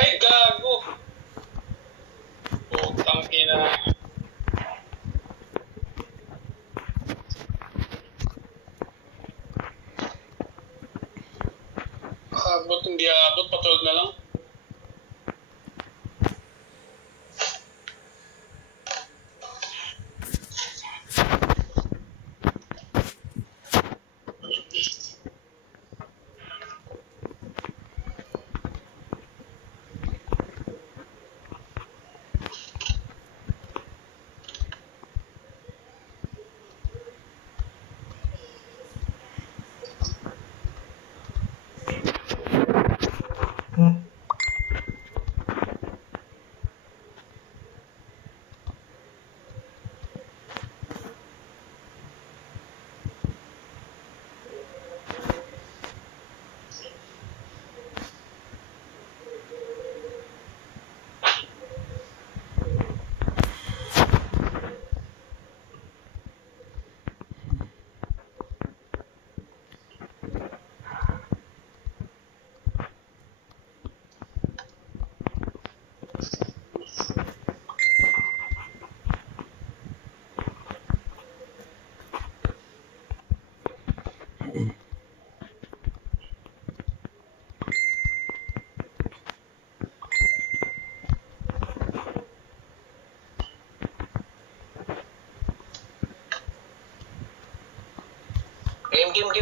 Ay, gago! Putang ina. Abot, hindi abot, patulog na lang.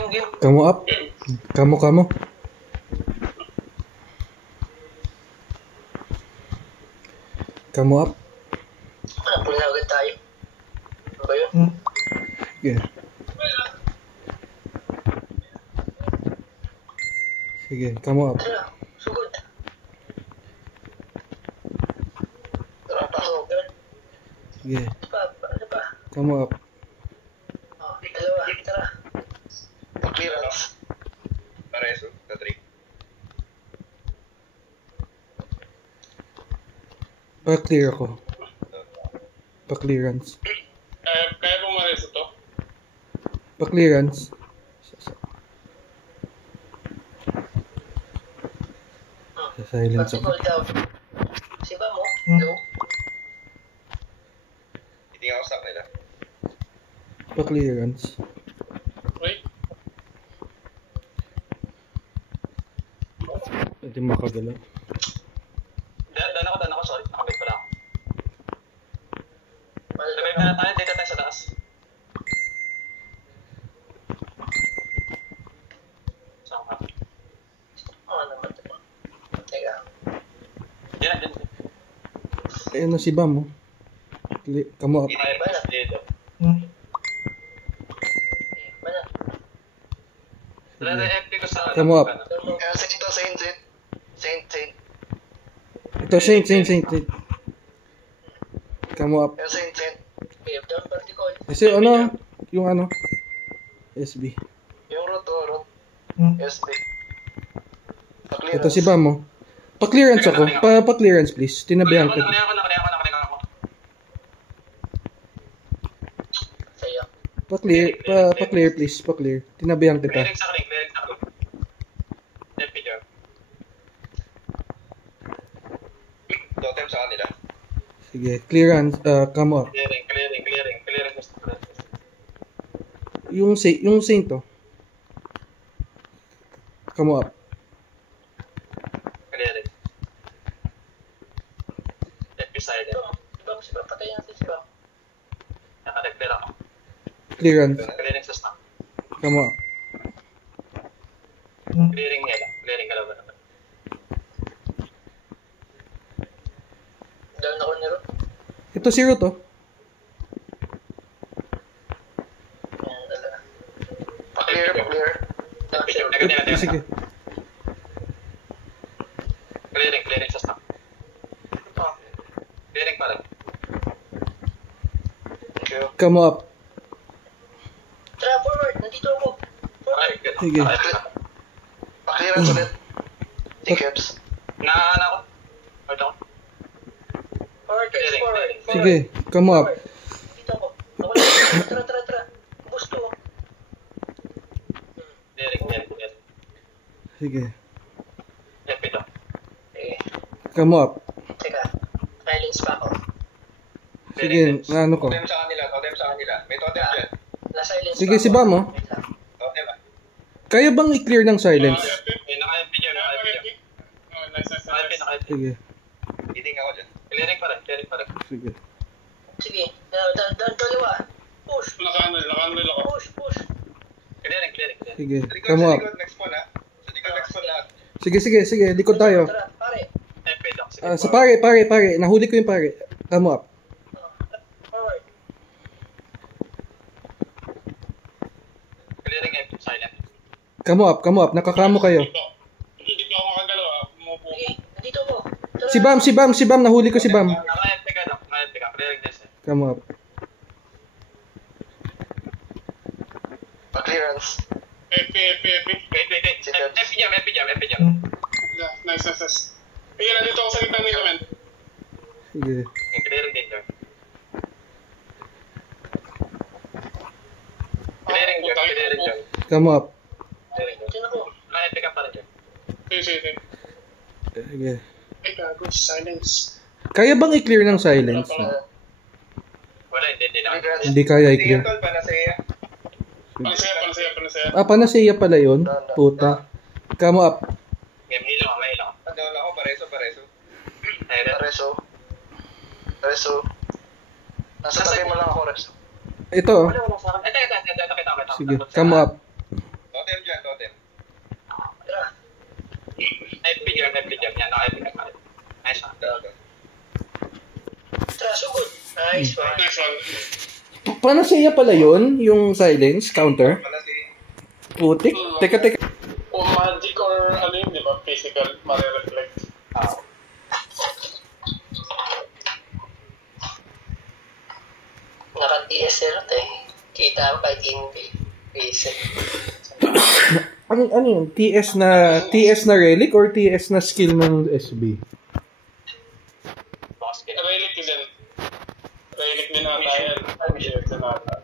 Game. Kamu up. Kamu. Kamu up. Pula agad tayo. Ano ba yun? Yeah. Sige, kamu up. Sugod. Tara, pasok. Sige, Ano pa? kamu up. Dalawa, tara. Clearance. Pareso, tatri. Pa-clear ako. Pa-clearance. Kaya pumalis ito? Pa-clearance. Silence ako. Siba mo? Hello? Hindi nga usap nila. Pa-clearance. Wait. Hindi makagalaw. Dan ako, sorry. Nakabit pala ako. Sabay na tayo, dito tayo sa taas. Saan ka? Naman ito. Teka. Diyan. Ayun na si Bam, oh. Kamu up. Ay, ba na? Dito. Kamu up. Saint. Ito, Saint. Kamu up. Saint. Down particle. Kasi ano, yung ano, SB. Yung root. SB. Ito si Bam, oh. Pa-clearance ako. Pa-clearance, please. Tinabihan ko. Nakuha ako. Sa'yo. Pa-clear, please. Pa-clear. Tinabihan kita. Clearing sa ring. Let me go. Totem sa kanila. Sige, clearance. Come up. Clearing. Yung Saint, oh. Come up. Clearing. Let me side. Siba, patay natin siba. Naka-declare ako. Clearance. Clearing sa stock. Come up. Clearing nila. Clearing kalaban naman. Down ako niro. Ito si Root, oh. Pa-clear. Sige. Clearing. Come up. Tara, forward. Nandito ako. Ay, ganun. Sige. Pa-clearance ulit. Tickets. Na ako. Hold on. Forward, guys. Clearing, Forward. clearing. Sige, come up. Nandito ako. Ako lang. Tara. Gusto. Clearing. Sige, Yep, ito. Eh, come up. teka. Silence pa ako. Sige, ano ko. Totem sa kanila. May totem dyan. Na-silence Sige, pa si ako. Bam, oh. Wait lang. Totem ah. Kaya bang i-clear ng silence? Naka-FP dyan. Naka-FP. Sige, Eating ako dyan. Clearing pa rin. sige. Sige. Dalawa. Push. Push. Clearing. Sige, Sa come up. likod, next one ha. Sa likod, next one lahat. Sige, likod tayo. Tara, pare. FP lang. Sige. Sa pare. Nahuli ko yung pare. Come up. Forward. Clearing FP. Silent. Come up. Nakakamo kayo. Hindi pa ako makagalaw. Umupo. Sige, nandito ako. Tara. Si Bam. Nahuli ko si Bam. Naka-FP ka lang. Clearing this. Come up. Pa-clearance. FP. FP jam. Nice. Sige, nandito ako sa gitna nila, men. Sige. Clearing din dyan. Clearing dyan. Come up. Diyan ako. Naka-FP ka pa rin dyan. Sige. Sige. Ay, gago. Silence. Kaya bang i-clear ng silence? Wala, hindi na. Clearance. Hindi kaya i-clear. Tol, panasaya. Panasaya. Panasya pala yun. Puta. Come up. Game hilo, may hilo. Ano lang ako, pareso. Ayun. Reso. Nasa tabi mo lang ako, Reso. Ito. Ito, kita. Sige, come up. Totem dyan. Tara. FP jam. Yan, naka-FP ka. Nice one. Tara, sugod. Nice one. Next one. Panasya pala yun, yung silence counter. Panasaya. Putik. Teka. O magic or ano yun, di ba? Physical, marireflect. Naka-TSL eh. Kita ko kahit hindi. Basic. Ano yun? TS na relic or TS na skill ng SB? Boss game. Relic din. Relic din ata yan. Mission din ata.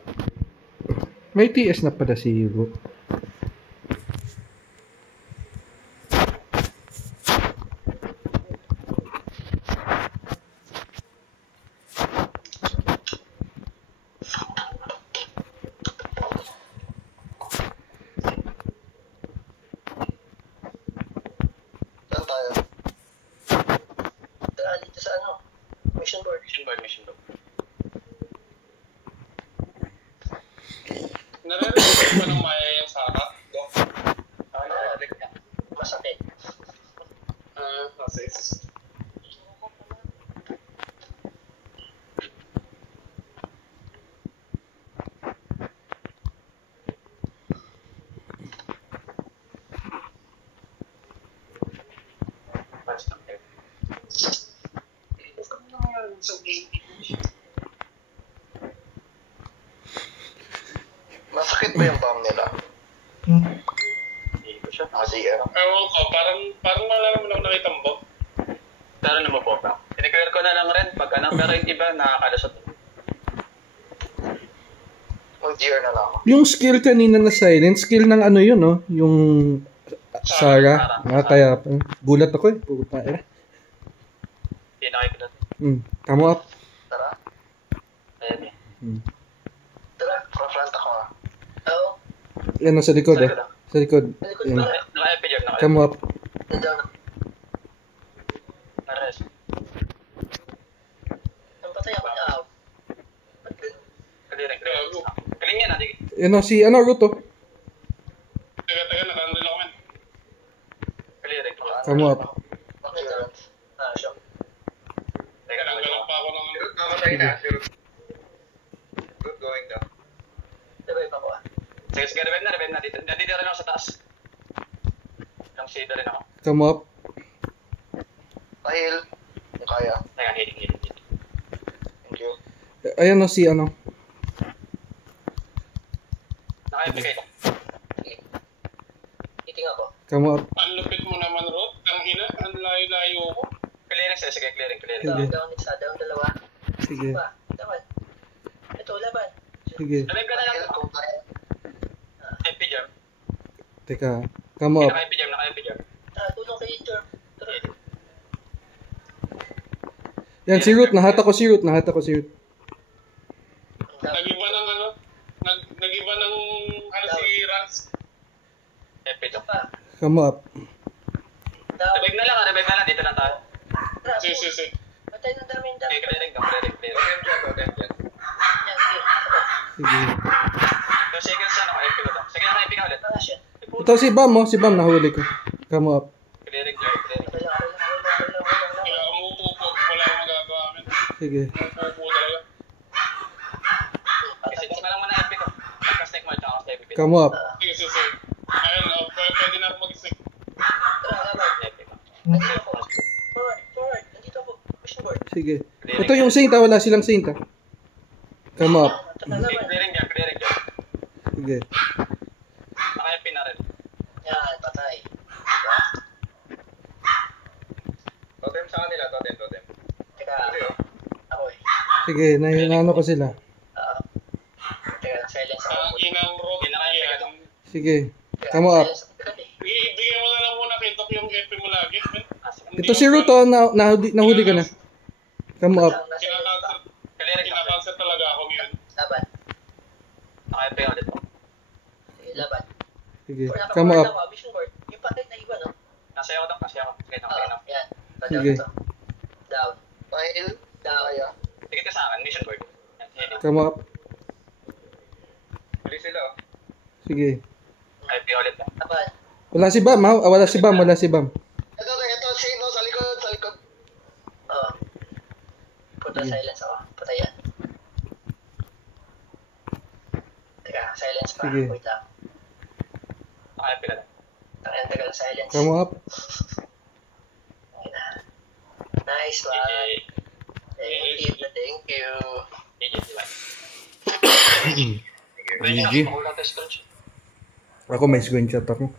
May TS na pala si Hugo. Saan tayo? Tara, dito sa ano. Mission board. Mission board. Nare-reflect pa ng Maya yung Saka? Masakit. Kasi. Masakit ba yung bomb nila? Hindi ko siya. Kasi Ewan ko, parang wala naman ako nakitang bot. Pero naman po ba? Pinag-clear ko na lang rin. Pag ano, pero yung iba nakakalusot. mag-gear na lang ako. Yung skill kanina na silence, skill ng ano yun, no? Yung Sarah. Kaya gulat ako eh. Puta eh. Hindi nakikita. Come up. Tara. Ayan eh. Tara. Front ako nga. Oo. Yan, sa likod eh. Sa likod. Malikot Yan. para. Naka-FP jam. Come up. Nandiyan. Nares. Nampatay ako niya. Ba't ganun? Clearing. Galing yan. Yan, si Ruto. Taga, nakandala ko man. Clearing. Come up. Clearance. Siya. Teka lang. Nanggalak pa ako ng ano. Root, namatay na. Si Root. Root going down. Sabay pa ko Sige, revive na. Nandito rin ako sa taas. Yung shade rin ako. Come up. Pahil. Kung kaya. Teka, healing. Thank you. Ayan, si ano. Naka-MP kayo. Sige. Eating ako. Come up. Ang lupit mo naman, Rod. Ang ina, ang layo-layo ko. Clearing sila. Sige, clearing. Sige. Down isa, down dalawa. Sige. Pa, laban. Ito, laban. Sige. Revive ka na lang. Kung tayo. MP jam. Teka. Come up. Naka-MP jam. Tulong kay Jorm. Yan, si Root. Nahata ko si Root. Nag-iba ng ano? Nag-iba ng ano si Rans. MP jam. Pa, Come up. down. Revive na lang. Dito lang tayo. Si. Patay ng daming down. Okay, clearing. Totem dyan. Yan, sige. Sige. 2 seconds siya, naka-MP ko daw. Sige, naka-MP ka ulit. Ah, shit. Ito si Bam, oh. Si Bam, nahuli ko. Come up. Clearing dyan. Kaya umupo po. Wala akong magagawa. Sige. Umupo talaga. Kasi ito na lang muna MP ko. Pagka-snake mo, tsaka ako sa Come up. Sige. Ayun, pwede na ako mag-stick. Tara, laban. MP ko. Nandito ako. Forward. Nandito ako. Pushing board. Sige. Ito yung Saint, ah. Wala silang Saint, ah. Come up. Tara, laban. Clearing dyan. Sige. Naka-MP na rin. Yan, patay. Diba? Totem sa kanila, totem. Teka, ako eh. Sige, naano ko sila. Teka, silence ako. Ang inang Rod. Pinaka-MP ka. Sige. Come up. Ibigay mo na lang muna kay Doc yung EP mo lagi. Ito si Root, oh. Nahuli ka na. Come up. Kinakancel talaga ako ngayon. Laban. Naka-MP ulit po. Sige, laban. Sige. Come up. Vision board. Yung packet na iba, no? Kasi ako. Sige, Yan. Sige. Down. Mahil. Down. Kaya. Sige ka sa akin, mission board. Yan, Come up. huli sila. Sige. MP ulit na. Laban. Wala si Bam, ha? Wala si Bam. Ito, sino sa likod. Oo. Punta silence ako. Patay yan. Teka, silence pa. Sige. Wait lang. Naka-MP ka lang. Ang tagal ng silence. Come up. Okay na. Nice one. Thank you. GG. Ako may screenshot ako.